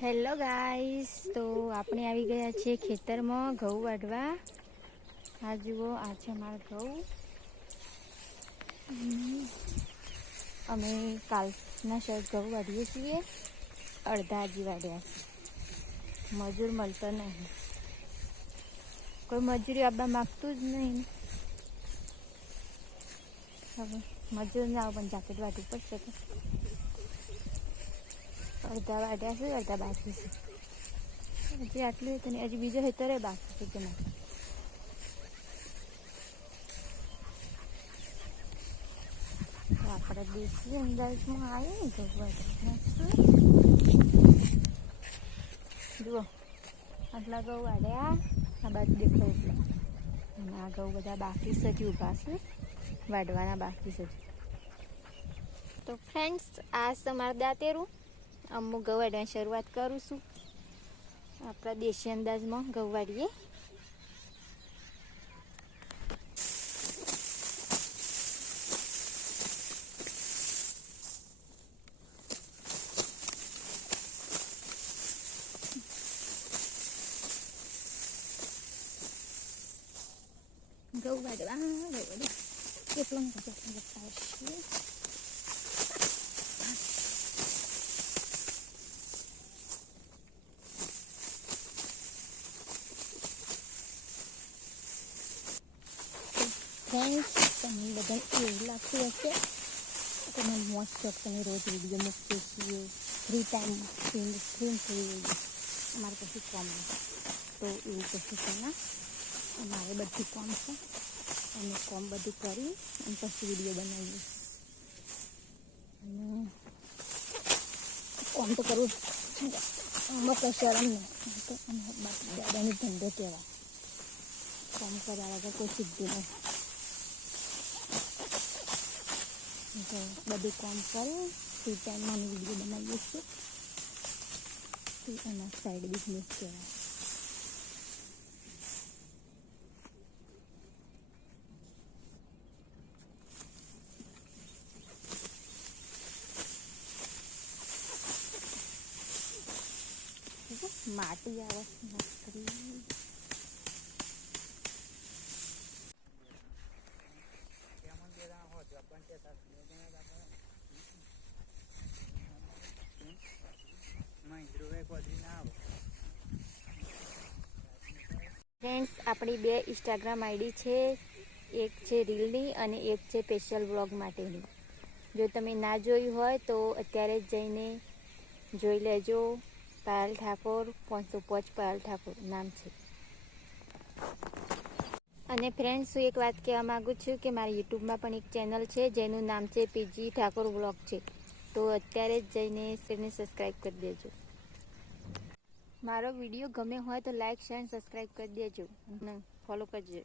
Hello guys, તો આપણે આવી ગયા છીએ ખેતરમાં ઘઉં વાઢવા. આ જુઓ, આ છે અમારા ઘઉં. અમે કાલના શર્ટ ઘઉં વાઢીએ છીએ. અડધા હજી વાઢ્યા. મજૂર મળતો નહીં, કોઈ મજૂરી આપવા માગતું જ નહીં. હવે મજૂર ના આવો પણ જાકેટ વાઢવું પડશે. તો અડધા વાઢ્યા છે, અડધા બાકી છે. હજી આટલું હતું ને હજી બીજો હેતરે બાકી છે કે ના. તો આપણે દેશી અંદાજમાં આવે ને ઘઉં વાઢવા. જુઓ, આટલા ઘઉં વાઢ્યા. આ બાજુ દેખાય એટલે અને આ ઘઉં બધા બાકી છે, હજી ઊભા છે, વાઢવાના બાકી છે. તો ફ્રેન્ડ્સ, આ છે મારું દાંતેરું. અમુક ઘઉં વાઢવાની શરૂઆત કરું છું. આપણા દેશી અંદાજમાં ઘઉં વાઢીએ. ઘઉં વાઢવા કેટલો બતાવશે. ફ્રેન્ડ્સ, તમને બધાને એવું લાગતું હશે કે મને મોસ્ટ ઓફ તમે રોજ વિડીયો મૂકીએ છીએ. ફ્રી ટાઈમ અમારે પછી કોમ, તો એવું કશું છે ને. અમારે બધું કોમ છે, અમે કોમ બધું કરી અને પછી વિડીયો બનાવીએ. અને કોમ તો કરવું આમાં કંઈ શરમ નહીં. તો દાદાની ધંધો કહેવાય. કોમ કર્યા વગર કોઈ સિદ્ધિ નહીં. તો બધું કામ કરી ફ્રી ટાઈમમાં અમે વિડીયો બનાવીએ છીએ. તો એના સાઈડ બિઝનેસ કહેવાય. માટી આવે નકરી. ફ્રેન્ડ્સ, આપણી બે ઇન્સ્ટાગ્રામ આઈડી છે. એક છે રીલની અને એક છે સ્પેશિયલ વ્લોગ માટેની. જો તમે ના જોયું હોય તો અત્યારે જ જઈને જોઈ લેજો. પાયલ ઠાકોર 505 પાયલ ઠાકોર નામ છે. અને ફ્રેન્ડ્સ, હું એક વાત કહેવા માગું છું કે મારી યુટ્યુબમાં પણ એક ચેનલ છે જેનું નામ છે પીજી ઠાકોર વ્લોગ છે. તો અત્યારે જ જઈને તેને સબસ્ક્રાઈબ કરી દેજો. મારો વિડીયો ગમે હોય તો લાઈક, શેર અને સબસ્ક્રાઈબ કરી દેજો અને ફોલો કરજો.